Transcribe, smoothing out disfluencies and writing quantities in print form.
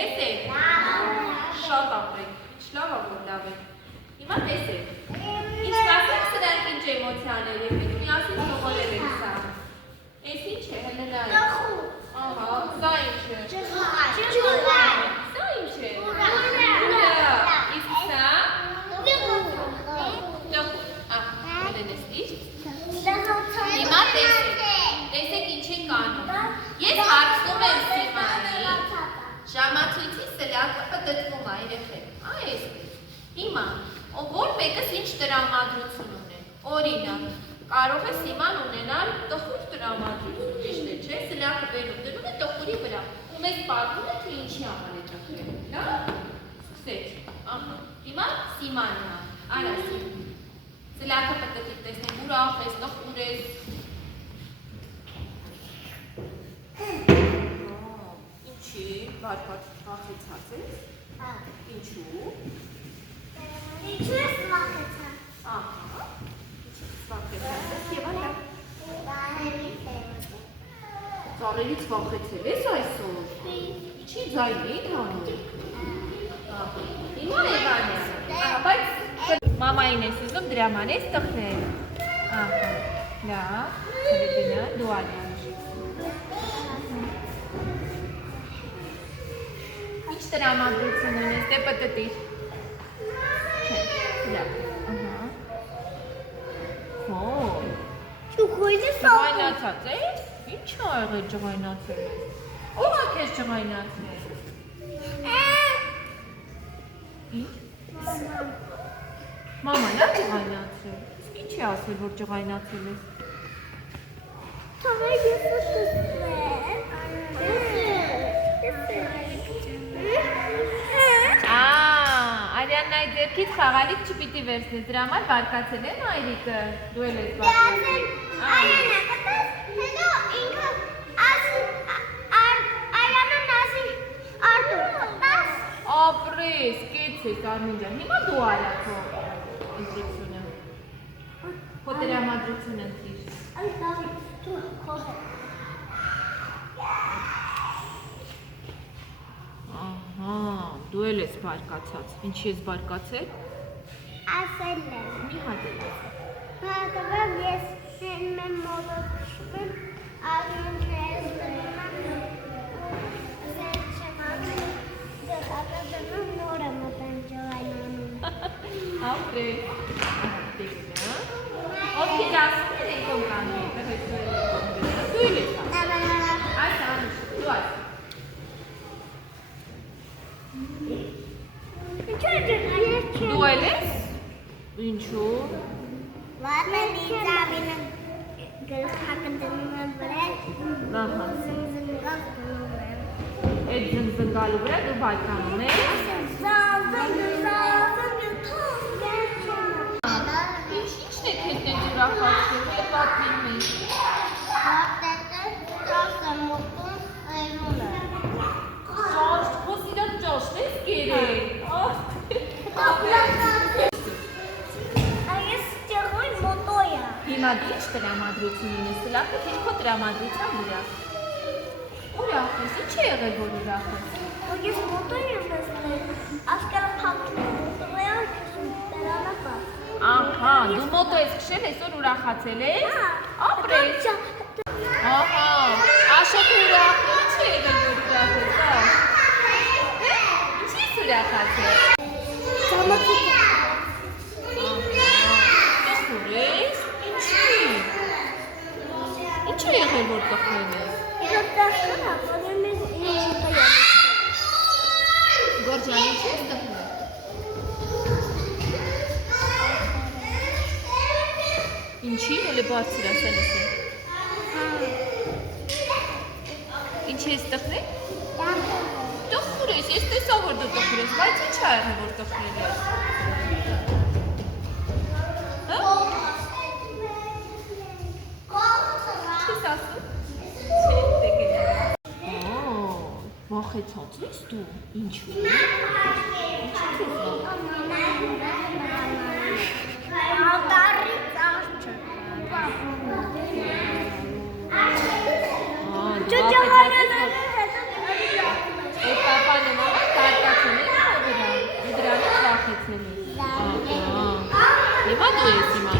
տեսեք։ Շատ ապրեք, ինչ լավ է, որ լավ է։ Հիմա տեսեք։ Ինչ կասեք սրանք ինչ էմոցիաներ եղեք, միասին սովորել եք սա։ Էս ինչ է, հենց նայեք։ Ահա, սա ինչ է։ Սա ինչ է։ Իսկ սա։ Հիմա տեսեք ինչ է կանում։ Ես հարցնում եմ Սիմանին, ժամացույցի սլյակը պտտվում է երեխեք, այսպես։ Հիմա, որ մեկս ինչ տրամադրություն ունեն, օրինակ, կարող է Սիման ունենալ տխուր տրամադրություն, ճիշտ է, չէ, սլյակը վերում դնում է տխուրի վրա, ու մեզ պատմում է, թե ինչի համար է տխրել, լավ, սկսեց, ահա, հիմա Սիմանն է, արա Սիման, սլյակը պտտի տեսնենք, ուրախ ես, տխուր ես, ինչի, վախեցած ես, ինչու, ինչու ես վախեցած, ահա, վախեցած ես և այլն, ծառերից վախեցել ես այսօր, ինչի ձայն էի հանում, հիմա Եվանյան, բայց մամային ես ուզում դրաման ես տխրել, ահա, լավ, հրետինա, դու ալյան, ինչ տրամադրություն ունես, դե պտտիր, լավ, ջղայնացած ես, ինչ է աղել ջղայնացել ես, ով է կեզ ջղայնացել, ինչ, մաման է ջղայնացել, ինչ է ասել, որ ջղայնացել ես, թողեք ես Արյանն այդ ձերքից խաղալիք չպիտի վերցնես, դրա համար բարկացել են այրիկը, դու էլ ես բարկացել։ Արյանը կտես, հետո ինքը Արյանն ասի Արտուր կտես։ Ապրես, կեցեք Արմին ջան, հիմա դու արա քո ընտրությունը, քո տրամադրությունը ընտրիր։ Այդ Դավիթ, դու քո հետ։ Ահա, դու էլ ես բարկացած, ինչի ես բարկացել։ Ասել եմ։ Մի հատ էլ ես։ Հատվեմ ես մեմ մոլոքշվեմ, Արյաններս դրման, զերջեման, դղակադնում նորը մտեն ջղայնանում։ Ապրես, դեգնա, ովքեր ասում են կոմ կանում, դու էլ ես ասում, այս անուշ, դու այս։ Դու էլ ես, ինչու, Վարմեն իծավինը գլխակը դնում եմ վրել, զնգզնգավ դնում եմ։ այդ զնգզնգալու վրա դու բարկանում ես։ Ինչն է քեզ տենց ուրախացրել, թե պատմին ես։ Հարտետը ճաշ եմ ուտում այրում եմ։ Ճաշ, ոնց իրան ճաշն ես կերել։ Այս ճեղոյ մոտոյա։ Հիմա դու ինչ տրամադրություն ունես, սլակը թե քո տրամադրության ուրախ։ Ուրախ ես, ինչ է եղել, որ ուրախ ես։ Որ ես մոտոյ եմ տեսնել, ասկարը փակում եմ մոտոյա քսում տերանապա։ Ահա, դու մոտո ես քշել, այսօր ուրախացել ես։ Ապրես։ Ահա, Աշոտ ուրախ է, ինչ է եղել, որ ուրախ ես, ինչ ես ուրախացել։ Ժամացույցը։ Տխուր ես, ինչի։ Ինչ է եղել, որ տխրել ես։ Դաշտը ապրում ես ինժիտայա։ Գորջան, ինչ ես տխրել։ Ինչի, հոլե բարձր ասել ես։ Ինչ ես տխրել։ Տխուր ես, ես տեսա, որ դու տխուր ես, բայց ինչ է եղել, որ տխրել ես։ Չես ասում։ Վախեցած ես դու, ինչու։ Ինչու ես վախեցած։ Այդ պապա նման Հետո ես իմացա։